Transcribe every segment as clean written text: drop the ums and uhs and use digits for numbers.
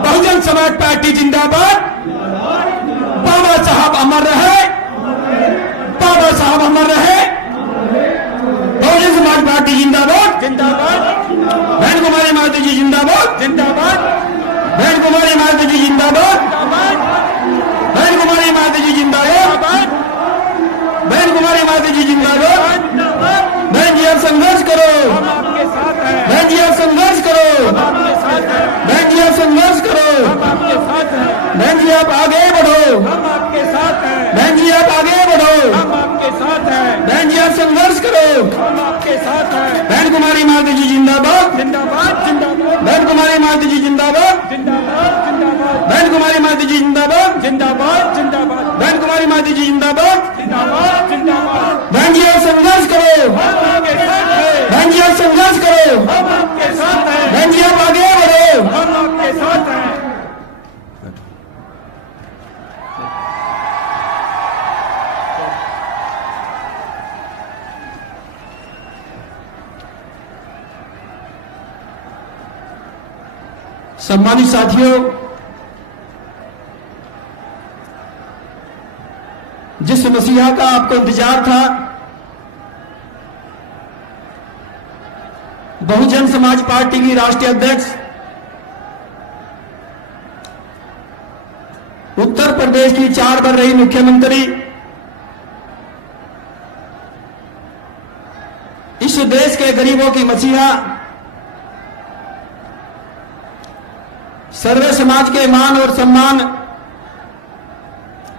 Bahujan Samaj party जिंदाबाद। बाबा साहब अमर रहे, बाबा साहब अमर रहे। बहुजन समाज पार्टी जिंदाबाद जिंदाबाद। बहन कुमारी माता जी जिंदाबाद जिंदाबाद। बहन कुमारी माता जी जिंदाबाद। बहन कुमारी माता जी जिंदाबाद। बहन कुमारी माता जी जिंदाबाद। बहन जी आप संघर्ष करो, हम आपके साथ हैं, बहन जी आप संघर्ष करो, हम आपके साथ हैं, बहन जी आप संघर्ष करो, हम आपके साथ हैं, बहन जी आप आगे बढ़ो, हम आपके साथ हैं, बहन जी आप आगे बढ़ो, हम आपके साथ हैं, बहन जी आप संघर्ष करो। हम आपके साथ हैं। बहन कुमारी माता जी जिंदाबाद। जिंदाबाद जिंदाबाद बहन कुमारी माता जी जिंदाबाद। जिंदाबाद जिंदाबाद बहन कुमारी माता जी जिंदाबाद। जिंदाबाद जिंदाबाद बहन कुमारी माता जी जिंदाबाद। जिंदाबाद जिंदाबाद। बहन जी आप संघर्ष करो, हम आपके साथ हैं, बहन जी आप संघर्ष करो, हम आपके साथ हैं, बहन जी आप आगे बढ़ो। हम आपके साथ हैं। सम्मानित साथियों, जिस मसीहा का आपको इंतजार था, बहुजन समाज पार्टी की राष्ट्रीय अध्यक्ष, उत्तर प्रदेश की 4 बार रही मुख्यमंत्री, इस देश के गरीबों की मसीहा, सर्वे समाज के मान और सम्मान,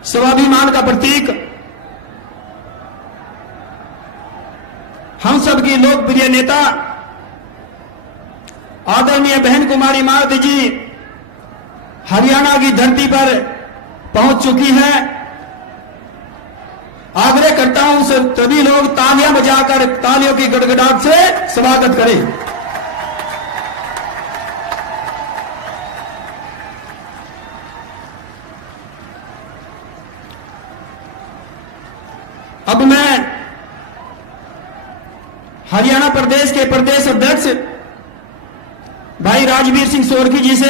स्वाभिमान का प्रतीक, हम सबकी लोकप्रिय नेता आदरणीय बहन कुमारी माता जी हरियाणा की धरती पर पहुंच चुकी हैं। आग्रह करता हूं सभी लोग तालियां बजाकर तालियों की गड़गड़ाहट से स्वागत करें। अब मैं हरियाणा प्रदेश के प्रदेश अध्यक्ष भाई राजवीर सिंह सोरकी जी से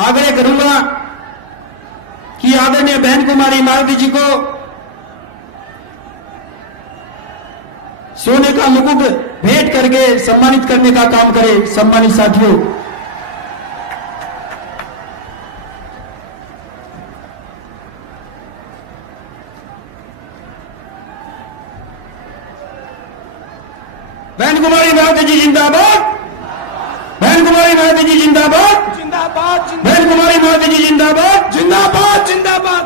आग्रह करूंगा कि आदरणीय बहन कुमारी माता जी को सोने का मुकुट भेंट करके सम्मानित करने का काम करें। सम्मानित साथियों, बहन कुमारी माता जी जिंदाबाद। बहन कुमारी माता जी जिंदाबाद। जिंदाबाद बहन कुमारी माता जी जिंदाबाद। जिंदाबाद जिंदाबाद।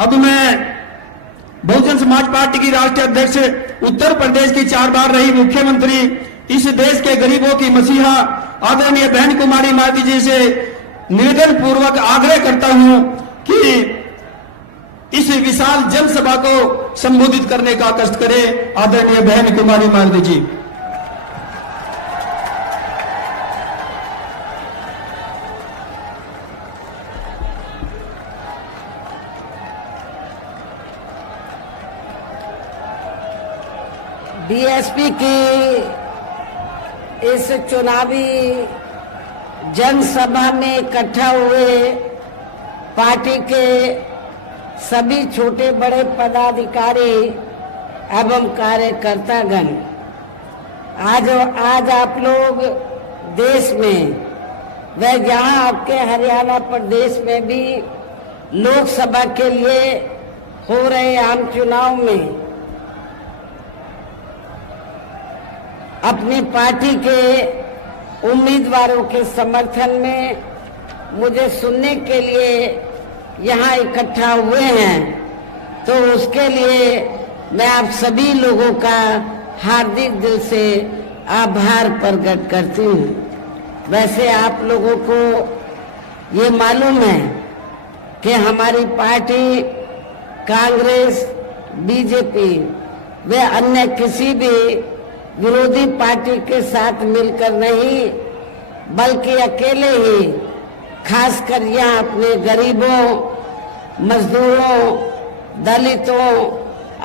अब मैं बहुजन समाज पार्टी की राष्ट्रीय अध्यक्ष, उत्तर प्रदेश की 4 बार रही मुख्यमंत्री, इस देश के गरीबों की मसीहा आदरणीय बहन कुमारी माता जी से निवेदन पूर्वक आग्रह करता हूं कि इस विशाल जनसभा को संबोधित करने का कष्ट करें। आदरणीय बहन कुमारी माता जी। बीएसपी की इस चुनावी जनसभा में इकट्ठा हुए पार्टी के सभी छोटे बड़े पदाधिकारी एवं कार्यकर्तागण, आज आप लोग देश में व जहां आपके हरियाणा प्रदेश में भी लोकसभा के लिए हो रहे आम चुनाव में अपनी पार्टी के उम्मीदवारों के समर्थन में मुझे सुनने के लिए यहाँ इकट्ठा हुए हैं, तो उसके लिए मैं आप सभी लोगों का हार्दिक दिल से आभार प्रकट करती हूँ। वैसे आप लोगों को ये मालूम है कि हमारी पार्टी कांग्रेस, बीजेपी व अन्य किसी भी विरोधी पार्टी के साथ मिलकर नहीं, बल्कि अकेले ही खासकर यहाँ अपने गरीबों, मजदूरों, दलितों,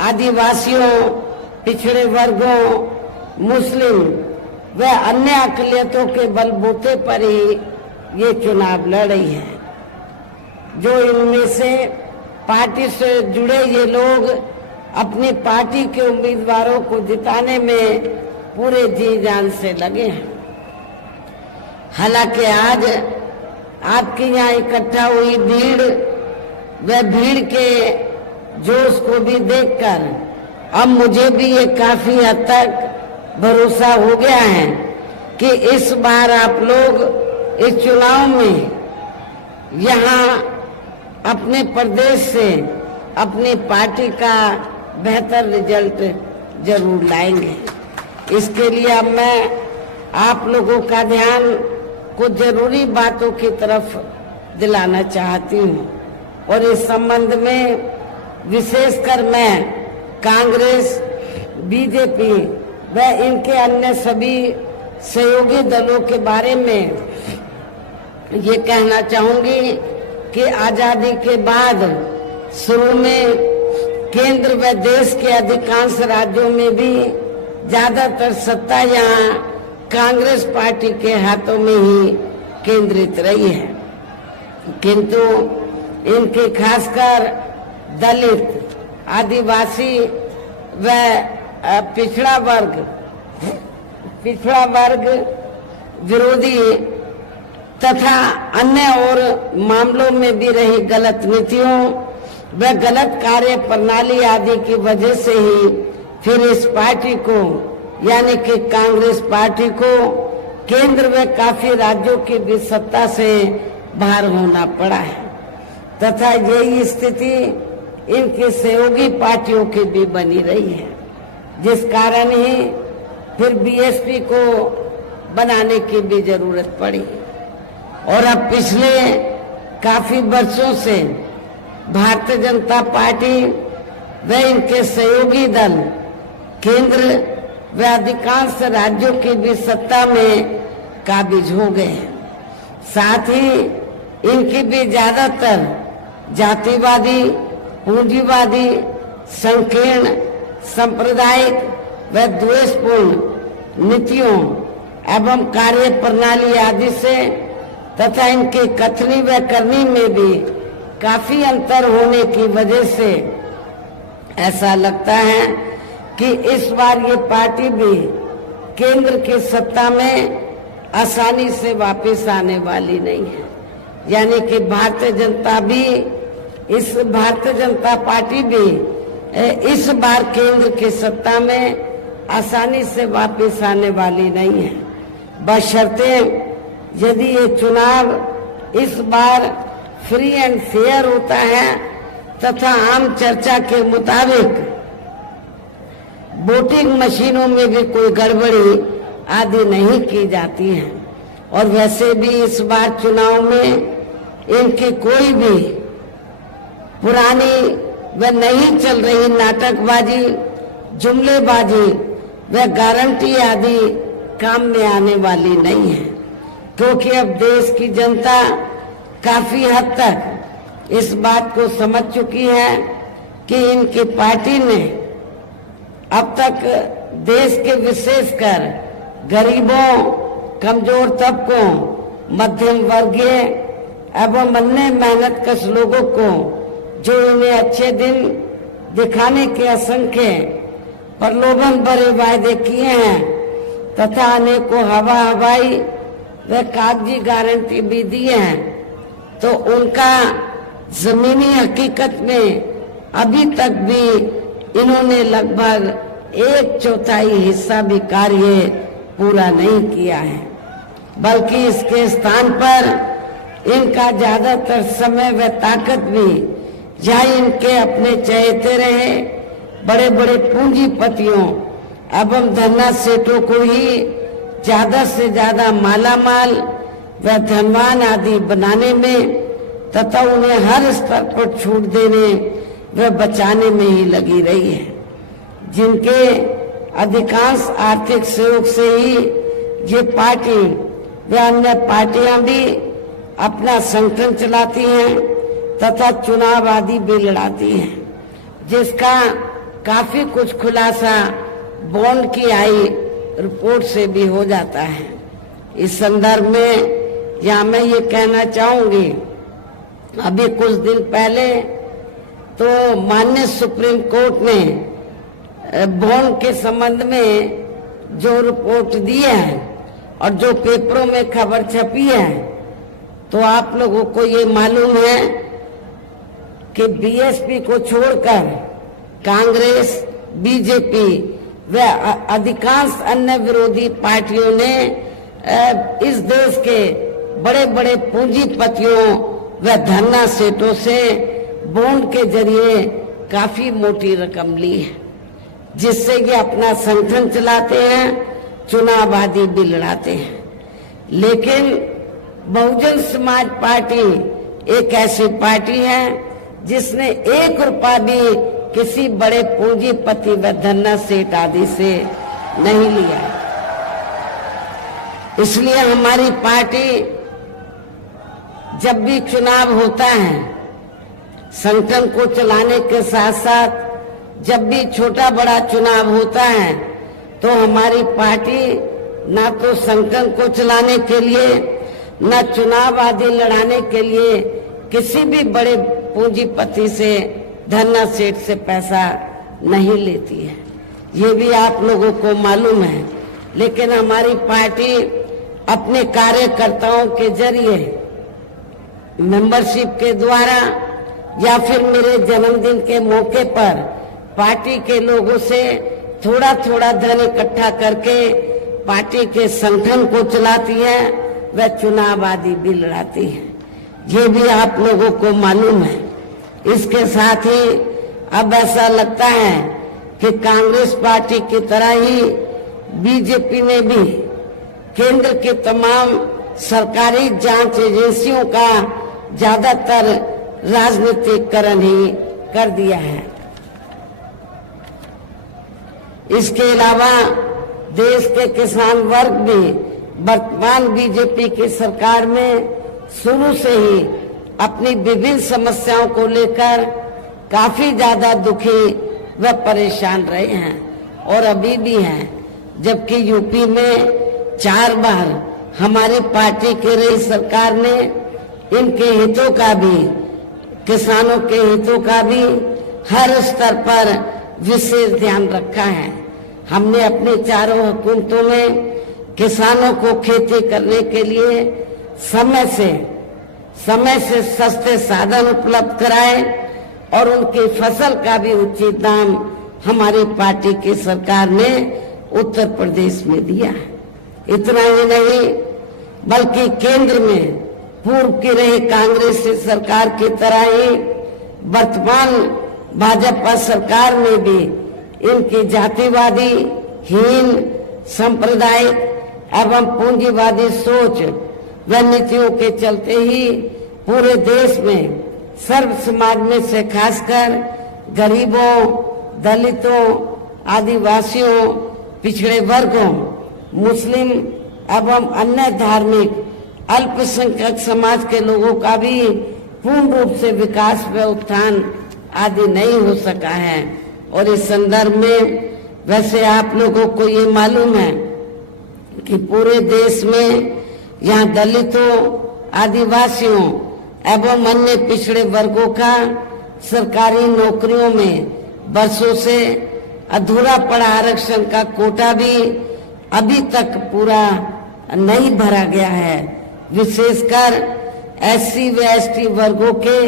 आदिवासियों, पिछड़े वर्गों, मुस्लिम व अन्य अकलियतों के बलबूते पर ही ये चुनाव लड़ रही है। जो इनमें से पार्टी से जुड़े ये लोग अपनी पार्टी के उम्मीदवारों को जिताने में पूरे जी जान से लगे हैं। हालांकि आज आपके यहाँ इकट्ठा हुई भीड़, वह भीड़ के जोश को भी देखकर अब मुझे भी ये काफी हद तक भरोसा हो गया है कि इस बार आप लोग इस चुनाव में यहाँ अपने प्रदेश से अपनी पार्टी का बेहतर रिजल्ट जरूर लाएंगे। इसके लिए अब मैं आप लोगों का ध्यान कुछ जरूरी बातों की तरफ दिलाना चाहती हूँ और इस संबंध में विशेषकर मैं कांग्रेस, बीजेपी व इनके अन्य सभी सहयोगी दलों के बारे में ये कहना चाहूंगी कि आजादी के बाद शुरू में केंद्र व देश के अधिकांश राज्यों में भी ज्यादातर सत्ता यहाँ कांग्रेस पार्टी के हाथों में ही केंद्रित रही है, किंतु इनके खासकर दलित, आदिवासी व पिछड़ा वर्ग विरोधी तथा अन्य और मामलों में भी रही गलत नीतियों व गलत कार्य प्रणाली आदि की वजह से ही फिर इस पार्टी को यानी कि कांग्रेस पार्टी को केंद्र व काफी राज्यों की भी सत्ता से बाहर होना पड़ा है तथा यही स्थिति इनकी सहयोगी पार्टियों की भी बनी रही है, जिस कारण ही फिर बीएसपी को बनाने की भी जरूरत पड़ी। और अब पिछले काफी वर्षों से भारतीय जनता पार्टी व इनके सहयोगी दल केंद्र व अधिकांश राज्यों की भी सत्ता में काबिज हो गए हैं। साथ ही इनकी भी ज्यादातर जातिवादी, पूंजीवादी, संकीर्ण, सांप्रदायिक व द्वेषपूर्ण नीतियों एवं कार्य प्रणाली आदि से तथा इनकी कथनी व करनी में भी काफी अंतर होने की वजह से ऐसा लगता है कि इस बार ये पार्टी भी केंद्र की सत्ता में आसानी से वापस आने वाली नहीं है, यानी कि भारतीय जनता पार्टी भी इस बार केंद्र की सत्ता में आसानी से वापस आने वाली नहीं है, बशर्ते यदि ये चुनाव इस बार फ्री एंड फेयर होता है तथा आम चर्चा के मुताबिक वोटिंग मशीनों में भी कोई गड़बड़ी आदि नहीं की जाती है। और वैसे भी इस बार चुनाव में इनकी कोई भी पुरानी व नहीं चल रही नाटकबाजी, जुमलेबाजी व गारंटी आदि काम में आने वाली नहीं है, क्योंकि अब देश की जनता काफी हद तक इस बात को समझ चुकी है कि इनकी पार्टी ने अब तक देश के विशेषकर गरीबों, कमजोर तबकों, मध्यम वर्गीय एवं अन्य मेहनतकश लोगों को जो इन्हें अच्छे दिन दिखाने के असंख्य प्रलोभन भरे वायदे किए हैं तथा अनेकों हवाई व कागजी गारंटी भी दी हैं, तो उनका जमीनी हकीकत में अभी तक भी इन्होंने लगभग 1/4 हिस्सा भी कार्य पूरा नहीं किया है, बल्कि इसके स्थान पर इनका ज्यादातर समय व ताकत भी या इनके अपने चहेते रहे बड़े बड़े पूंजीपतियों एवं धन्ना सेठों को ही ज्यादा से ज्यादा मालामाल व धनवान आदि बनाने में तथा उन्हें हर स्तर पर छूट देने व बचाने में ही लगी रही है, जिनके अधिकांश आर्थिक सहयोग से ही ये पार्टी व अन्य पार्टियां भी अपना संगठन चलाती हैं तथा चुनाव आदि भी लड़ाती हैं, जिसका काफी कुछ खुलासा बॉन्ड की आई रिपोर्ट से भी हो जाता है। इस संदर्भ में यहाँ मैं ये कहना चाहूंगी, अभी कुछ दिन पहले तो माननीय सुप्रीम कोर्ट ने बॉन्ड के संबंध में जो रिपोर्ट दी है और जो पेपरों में खबर छपी है, तो आप लोगों को ये मालूम है कि बीएसपी को छोड़कर कांग्रेस, बीजेपी व अधिकांश अन्य विरोधी पार्टियों ने इस देश के बड़े बड़े पूंजीपतियों व धन्ना सेठों से बॉन्ड के जरिए काफी मोटी रकम ली है, जिससे ये अपना संगठन चलाते हैं, चुनाव आदि भी लड़ाते हैं। लेकिन बहुजन समाज पार्टी एक ऐसी पार्टी है जिसने 1 रुपया भी किसी बड़े पूंजीपति व धन्ना सेठ आदि से नहीं लिया। इसलिए हमारी पार्टी जब भी चुनाव होता है, संगठन को चलाने के साथ साथ जब भी छोटा बड़ा चुनाव होता है, तो हमारी पार्टी ना तो संगठन को चलाने के लिए, न चुनाव आदि लड़ाने के लिए किसी भी बड़े पूंजीपति से, धन्ना सेठ से पैसा नहीं लेती है। ये भी आप लोगों को मालूम है। लेकिन हमारी पार्टी अपने कार्यकर्ताओं के जरिए, मेंबरशिप के द्वारा या फिर मेरे जन्मदिन के मौके पर पार्टी के लोगों से थोड़ा थोड़ा धन इकट्ठा करके पार्टी के संगठन को चलाती है व चुनाव आदि भी लड़ाती है। ये भी आप लोगों को मालूम है। इसके साथ ही अब ऐसा लगता है कि कांग्रेस पार्टी की तरह ही बीजेपी ने भी केंद्र के तमाम सरकारी जांच एजेंसियों का ज्यादातर राजनीतिकरण ही कर दिया है। इसके अलावा देश के किसान वर्ग भी वर्तमान बीजेपी की सरकार में शुरू से ही अपनी विभिन्न समस्याओं को लेकर काफी ज्यादा दुखी व परेशान रहे हैं और अभी भी हैं। जबकि यूपी में 4 बार हमारी पार्टी की रही सरकार ने इनके हितों का भी, किसानों के हितों का भी हर स्तर पर विशेष ध्यान रखा है। हमने अपनी चारों हुकूमतों में किसानों को खेती करने के लिए समय से सस्ते साधन उपलब्ध कराए और उनकी फसल का भी उचित दाम हमारी पार्टी की सरकार ने उत्तर प्रदेश में दिया है। इतना ही नहीं बल्कि केंद्र में पूर्व की रही कांग्रेस सरकार की तरह ही वर्तमान भाजपा सरकार में भी इनकी जातिवादी, हीन, सांप्रदायिक एवं पूंजीवादी सोच व नीतियों के चलते ही पूरे देश में सर्व समाज में से खासकर गरीबों, दलितों, आदिवासियों, पिछड़े वर्गों, मुस्लिम एवं अन्य धार्मिक अल्पसंख्यक समाज के लोगों का भी पूर्ण रूप से विकास व उत्थान आदि नहीं हो सका है। और इस संदर्भ में वैसे आप लोगों को ये मालूम है कि पूरे देश में यहाँ दलितों, आदिवासियों एवं अन्य पिछड़े वर्गों का सरकारी नौकरियों में वर्षों से अधूरा पड़ा आरक्षण का कोटा भी अभी तक पूरा नहीं भरा गया है। विशेषकर एससी व एसटी वर्गों के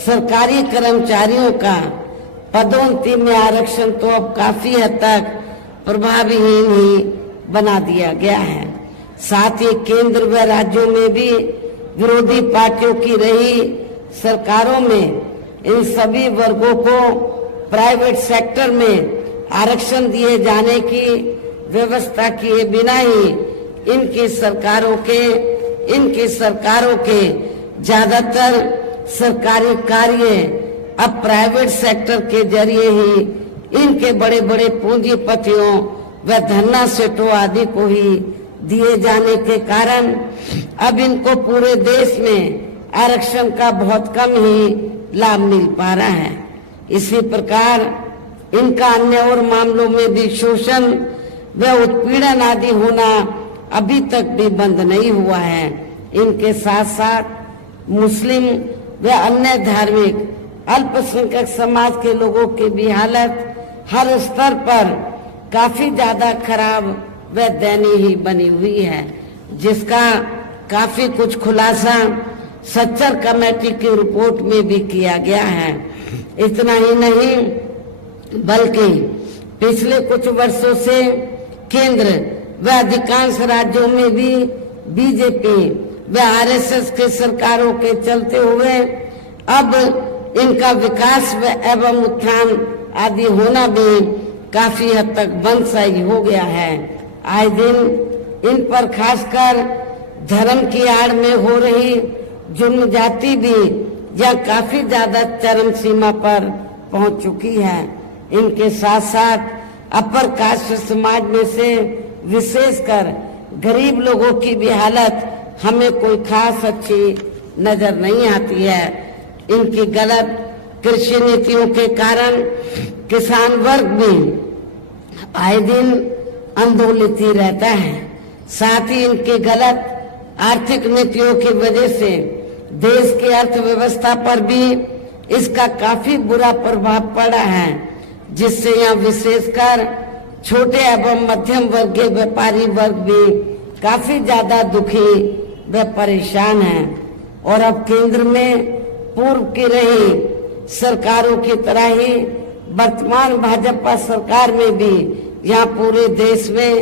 सरकारी कर्मचारियों का पदोन्नति में आरक्षण तो अब काफी हद तक प्रभावहीन ही बना दिया गया है। साथ ही केंद्र व राज्यों में भी विरोधी पार्टियों की रही सरकारों में इन सभी वर्गों को प्राइवेट सेक्टर में आरक्षण दिए जाने की व्यवस्था किए बिना ही इनकी सरकारों के ज्यादातर सरकारी कार्य अब प्राइवेट सेक्टर के जरिए ही इनके बड़े बड़े पूंजीपतियों व धन्ना सेठों आदि को ही दिए जाने के कारण अब इनको पूरे देश में आरक्षण का बहुत कम ही लाभ मिल पा रहा है। इसी प्रकार इनका अन्य और मामलों में भी शोषण व उत्पीड़न आदि होना अभी तक भी बंद नहीं हुआ है। इनके साथ साथ मुस्लिम व अन्य धार्मिक अल्पसंख्यक समाज के लोगों की भी हालत हर स्तर पर काफी ज्यादा खराब व दयनीय ही बनी हुई है, जिसका काफी कुछ खुलासा सच्चर कमेटी की रिपोर्ट में भी किया गया है। इतना ही नहीं बल्कि पिछले कुछ वर्षों से केंद्र व अधिकांश राज्यों में भी बीजेपी व आरएसएस की सरकारों के चलते हुए अब इनका विकास व एवं उत्थान आदि होना भी काफी हद तक बंद सा ही हो गया है। आए दिन इन पर खासकर धर्म की आड़ में हो रही जुल्म जाति भी यह काफी ज्यादा चरम सीमा पर पहुंच चुकी है। इनके साथ साथ अपर कास्ट समाज में से विशेषकर गरीब लोगों की भी हालत हमें कोई खास अच्छी नजर नहीं आती है। इनकी गलत कृषि नीतियों के कारण किसान वर्ग भी आए दिन आंदोलित ही रहता है। साथ ही इनकी गलत आर्थिक नीतियों की वजह से देश की अर्थव्यवस्था पर भी इसका काफी बुरा प्रभाव पड़ा है, जिससे यहाँ विशेषकर छोटे एवं मध्यम वर्गीय व्यापारी वर्ग भी काफी ज्यादा दुखी व परेशान हैं। और अब केंद्र में पूर्व की रही सरकारों की तरह ही वर्तमान भाजपा सरकार में भी यहाँ पूरे देश में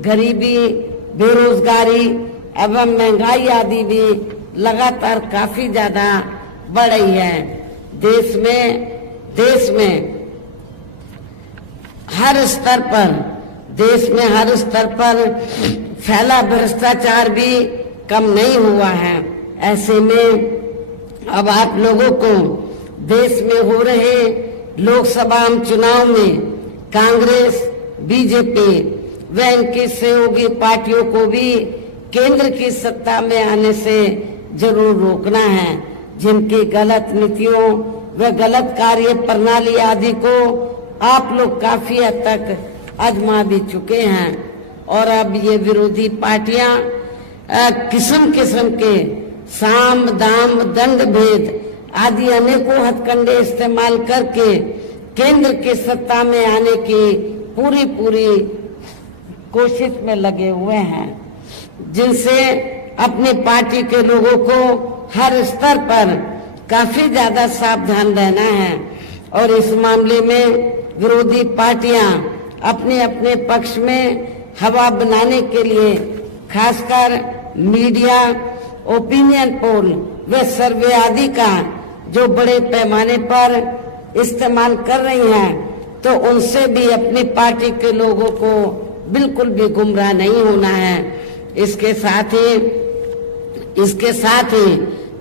गरीबी, बेरोजगारी एवं महंगाई आदि भी लगातार काफी ज्यादा बढ़ रही है। देश में हर स्तर पर फैला भ्रष्टाचार भी कम नहीं हुआ है। ऐसे में अब आप लोगों को देश में हो रहे लोकसभा चुनाव में कांग्रेस, बीजेपी व इनकी सहयोगी पार्टियों को भी केंद्र की सत्ता में आने से जरूर रोकना है, जिनकी गलत नीतियों व गलत कार्य प्रणाली आदि को आप लोग काफी हद तक आजमा भी चुके हैं। और अब ये विरोधी पार्टियां किस्म किस्म के साम, दाम, दंड भेद आदि अनेकों हथकंडे इस्तेमाल करके केंद्र की सत्ता में आने की पूरी कोशिश में लगे हुए हैं, जिनसे अपनी पार्टी के लोगों को हर स्तर पर काफी ज्यादा सावधान रहना है। और इस मामले में विरोधी पार्टियां अपने अपने पक्ष में हवा बनाने के लिए खासकर मीडिया, ओपिनियन पोल व सर्वे आदि का जो बड़े पैमाने पर इस्तेमाल कर रही हैं, तो उनसे भी अपनी पार्टी के लोगों को बिल्कुल भी गुमराह नहीं होना है। इसके साथ ही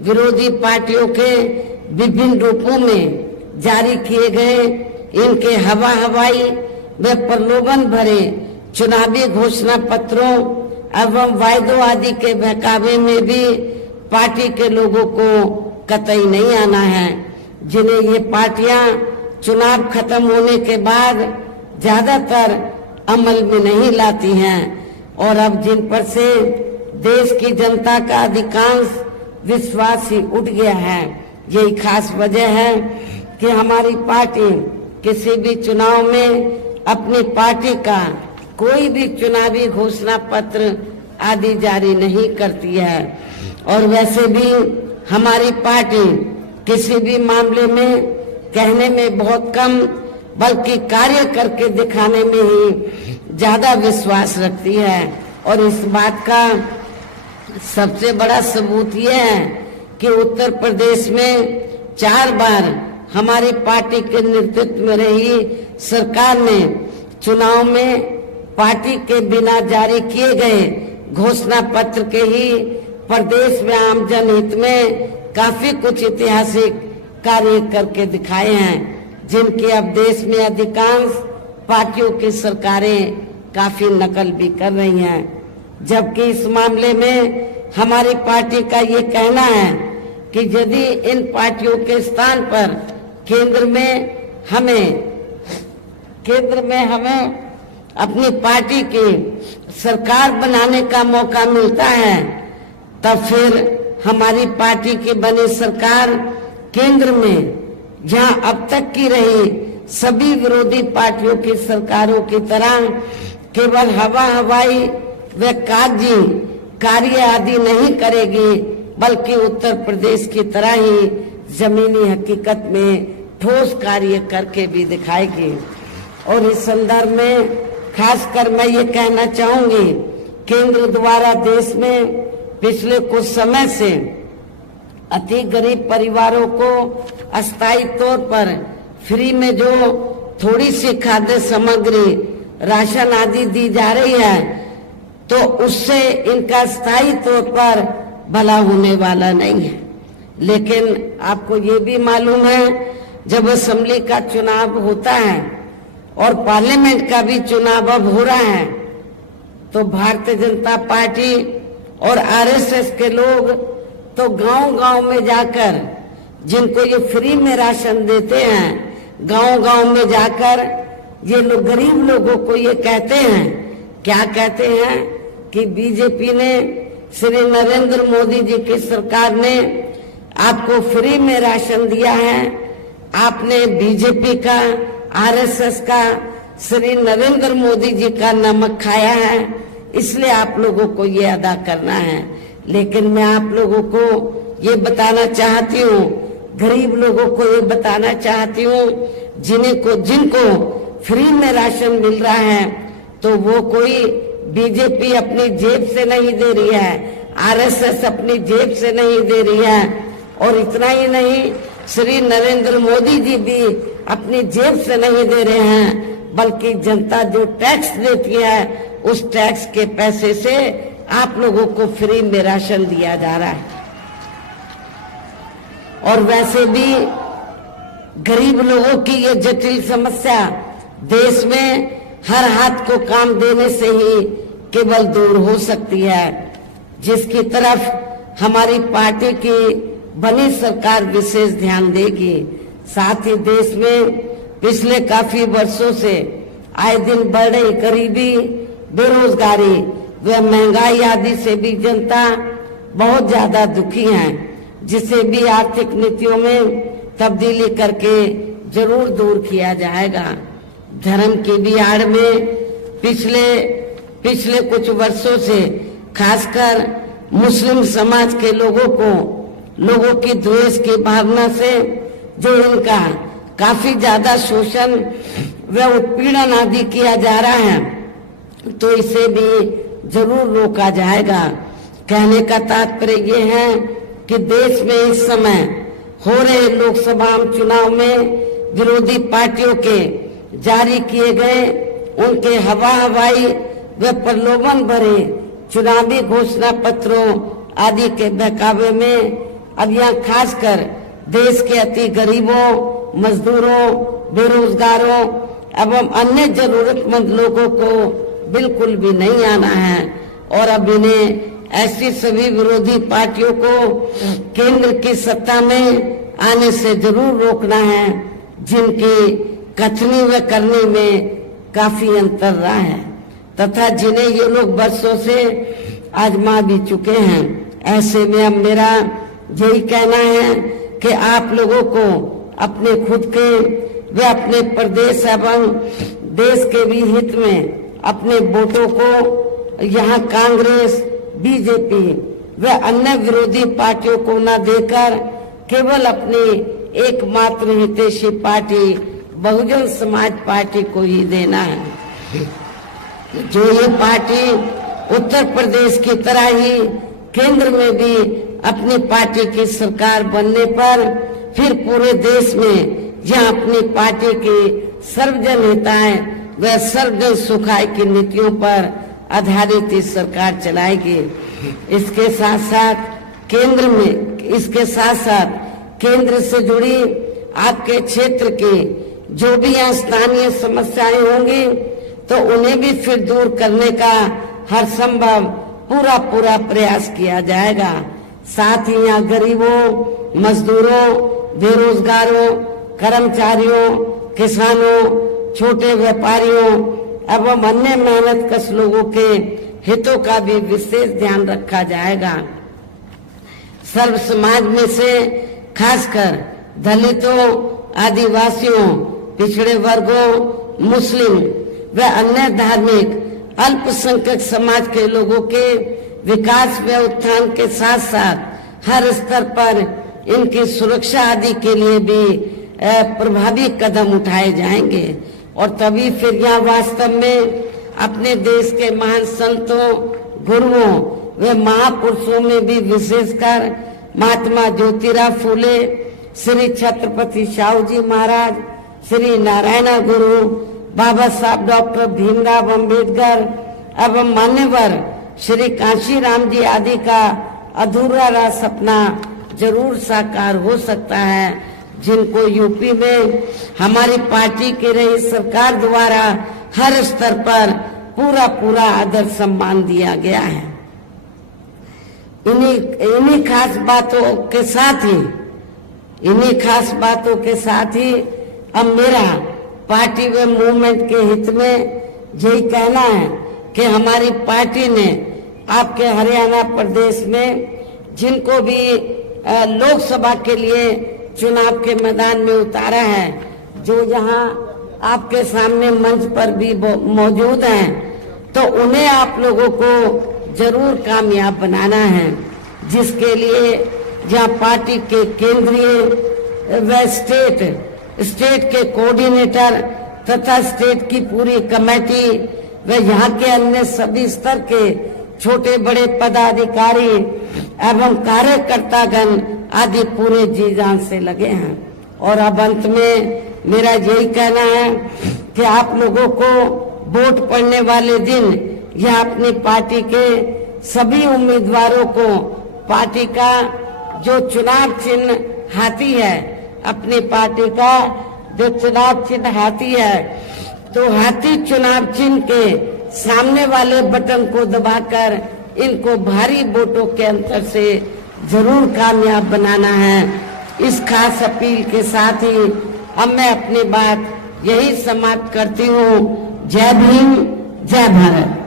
विरोधी पार्टियों के विभिन्न रूपों में जारी किए गए इनके हवाई व प्रलोभन भरे चुनावी घोषणा पत्रों एवं वायदों आदि के बहकावे में भी पार्टी के लोगों को कतई नहीं आना है, जिन्हें ये पार्टियां चुनाव खत्म होने के बाद ज्यादातर अमल में नहीं लाती हैं। और अब जिन पर से देश की जनता का अधिकांश विश्वास ही उठ गया है, यही खास वजह है कि हमारी पार्टी किसी भी चुनाव में अपनी पार्टी का कोई भी चुनावी घोषणा पत्र आदि जारी नहीं करती है। और वैसे भी हमारी पार्टी किसी भी मामले में कहने में बहुत कम बल्कि कार्य करके दिखाने में ही ज्यादा विश्वास रखती है। और इस बात का सबसे बड़ा सबूत यह है कि उत्तर प्रदेश में 4 बार हमारी पार्टी के नेतृत्व में रही सरकार ने चुनाव में पार्टी के बिना जारी किए गए घोषणा पत्र के ही प्रदेश में आम जनहित में काफी कुछ ऐतिहासिक कार्य करके दिखाए हैं, जिनकी अब देश में अधिकांश पार्टियों की सरकारें काफी नकल भी कर रही हैं। जबकि इस मामले में हमारी पार्टी का ये कहना है कि यदि इन पार्टियों के स्थान पर केंद्र में हमें अपनी पार्टी की सरकार बनाने का मौका मिलता है, तब फिर हमारी पार्टी की बनी सरकार केंद्र में, जहां अब तक की रही सभी विरोधी पार्टियों की सरकारों की तरह केवल हवाई व कागजी कार्य आदि नहीं करेगी, बल्कि उत्तर प्रदेश की तरह ही जमीनी हकीकत में ठोस कार्य करके भी दिखाएगी। और इस संदर्भ में खासकर मैं ये कहना चाहूंगी, केंद्र द्वारा देश में पिछले कुछ समय से अति गरीब परिवारों को अस्थायी तौर पर फ्री में जो थोड़ी सी खाद्य सामग्री, राशन आदि दी जा रही है, तो उससे इनका स्थायी तौर पर भला होने वाला नहीं है। लेकिन आपको ये भी मालूम है, जब असेंबली का चुनाव होता है और पार्लियामेंट का भी चुनाव अब हो रहा है, तो भारतीय जनता पार्टी और आरएसएस के लोग तो गांव-गांव में जाकर, जिनको ये फ्री में राशन देते हैं, गांव-गांव में जाकर ये लोग गरीब लोगों को ये कहते हैं, क्या कहते हैं कि बीजेपी ने, श्री नरेंद्र मोदी जी की सरकार ने आपको फ्री में राशन दिया है, आपने बीजेपी का, आरएसएस का, श्री नरेंद्र मोदी जी का नमक खाया है, इसलिए आप लोगों को ये अदा करना है। लेकिन मैं आप लोगों को ये बताना चाहती हूँ, गरीब लोगों को ये बताना चाहती हूँ, जिनको फ्री में राशन मिल रहा है, तो वो कोई बीजेपी अपनी जेब से नहीं दे रही है, आरएसएस अपनी जेब से नहीं दे रही है, और इतना ही नहीं, श्री नरेंद्र मोदी जी भी अपनी जेब से नहीं दे रहे हैं, बल्कि जनता जो टैक्स देती है, उस टैक्स के पैसे से आप लोगों को फ्री में राशन दिया जा रहा है। और वैसे भी गरीब लोगों की ये जटिल समस्या देश में हर हाथ को काम देने से ही केवल दूर हो सकती है, जिसकी तरफ हमारी पार्टी की बनी सरकार विशेष ध्यान देगी। साथ ही देश में पिछले काफी वर्षों से आए दिन बढ़ रही गरीबी, बेरोजगारी व महंगाई आदि से भी जनता बहुत ज्यादा दुखी है, जिसे भी आर्थिक नीतियों में तब्दीली करके जरूर दूर किया जाएगा। धर्म की भी आड़ में पिछले कुछ वर्षों से खासकर मुस्लिम समाज के लोगों की द्वेष की भावना से जो इनका काफी ज्यादा शोषण व उत्पीड़न आदि किया जा रहा है, तो इसे भी जरूर रोका जाएगा। कहने का तात्पर्य ये है कि देश में इस समय हो रहे लोकसभा चुनाव में विरोधी पार्टियों के जारी किए गए उनके हवाई व प्रलोभन भरे चुनावी घोषणा पत्रों आदि के बहकावे में अब यहाँ खासकर देश के अति गरीबों, मजदूरों, बेरोजगारों एवं अन्य जरूरतमंद लोगों को बिल्कुल भी नहीं आना है। और अब इन्हें ऐसी सभी विरोधी पार्टियों को केंद्र की सत्ता में आने से जरूर रोकना है, जिनकी कथनी व करने में काफी अंतर रहा है तथा जिन्हें ये लोग बरसों से आजमा भी चुके हैं। ऐसे में अब मेरा यही कहना है कि आप लोगों को अपने खुद के व अपने प्रदेश एवं देश के भी हित में अपने वोटों को यहाँ कांग्रेस, बीजेपी व अन्य विरोधी पार्टियों को न देकर केवल अपनी एकमात्र हितैषी पार्टी बहुजन समाज पार्टी को ही देना है। जो ये पार्टी उत्तर प्रदेश की तरह ही केंद्र में भी अपनी पार्टी की सरकार बनने पर फिर पूरे देश में जहां अपनी पार्टी की सर्वजन हिताय व सर्वजन सुखाय की नीतियों पर आधारित इस सरकार चलाएगी। इसके साथ केंद्र से जुड़ी आपके क्षेत्र की जो भी यहाँ स्थानीय समस्याएं होंगी तो उन्हें भी फिर दूर करने का हर संभव पूरा प्रयास किया जाएगा। साथ ही यहाँ गरीबों, मजदूरों, बेरोजगारों, कर्मचारियों, किसानों, छोटे व्यापारियों एवं अन्य मेहनतकश लोगों के हितों का भी विशेष ध्यान रखा जाएगा। सर्व समाज में से खासकर दलितों, आदिवासियों, पिछड़े वर्गों, मुस्लिम व अन्य धार्मिक अल्पसंख्यक समाज के लोगों के विकास व उत्थान के साथ साथ हर स्तर पर इनकी सुरक्षा आदि के लिए भी प्रभावी कदम उठाए जाएंगे। और तभी फिर यहाँ वास्तव में अपने देश के महान संतों, गुरुओं व महापुरुषों में भी विशेषकर महात्मा ज्योतिराव फूले, श्री छत्रपति शाहू जी महाराज, श्री नारायण गुरु, बाबा साहब डॉक्टर भीमराव अंबेडकर एवं मान्यवर श्री कांशीराम जी आदि का अधूरा रहा सपना जरूर साकार हो सकता है, जिनको यूपी में हमारी पार्टी की रही सरकार द्वारा हर स्तर पर पूरा आदर सम्मान दिया गया है। इन्हीं खास बातों के साथ ही अब मेरा पार्टी व मूवमेंट के हित में यही कहना है कि हमारी पार्टी ने आपके हरियाणा प्रदेश में जिनको भी लोकसभा के लिए चुनाव के मैदान में उतारा है, जो यहाँ आपके सामने मंच पर भी मौजूद हैं, तो उन्हें आप लोगों को जरूर कामयाब बनाना है, जिसके लिए जहाँ पार्टी के केंद्रीय व स्टेट के कोऑर्डिनेटर तथा स्टेट की पूरी कमेटी व यहाँ के अन्य सभी स्तर के छोटे बड़े पदाधिकारी एवं कार्यकर्तागण आदि पूरे जी जान से लगे हैं। और अब अंत में मेरा यही कहना है कि आप लोगों को वोट पड़ने वाले दिन यह अपनी पार्टी के सभी उम्मीदवारों को पार्टी का जो चुनाव चिन्ह हाथी है, अपनी पार्टी का जो चुनाव चिन्ह हाथी है, तो हाथी चुनाव चिन्ह के सामने वाले बटन को दबाकर इनको भारी वोटों के अंतर से जरूर कामयाब बनाना है। इस खास अपील के साथ ही अब मैं अपनी बात यही समाप्त करती हूँ। जय भीम, जय भारत।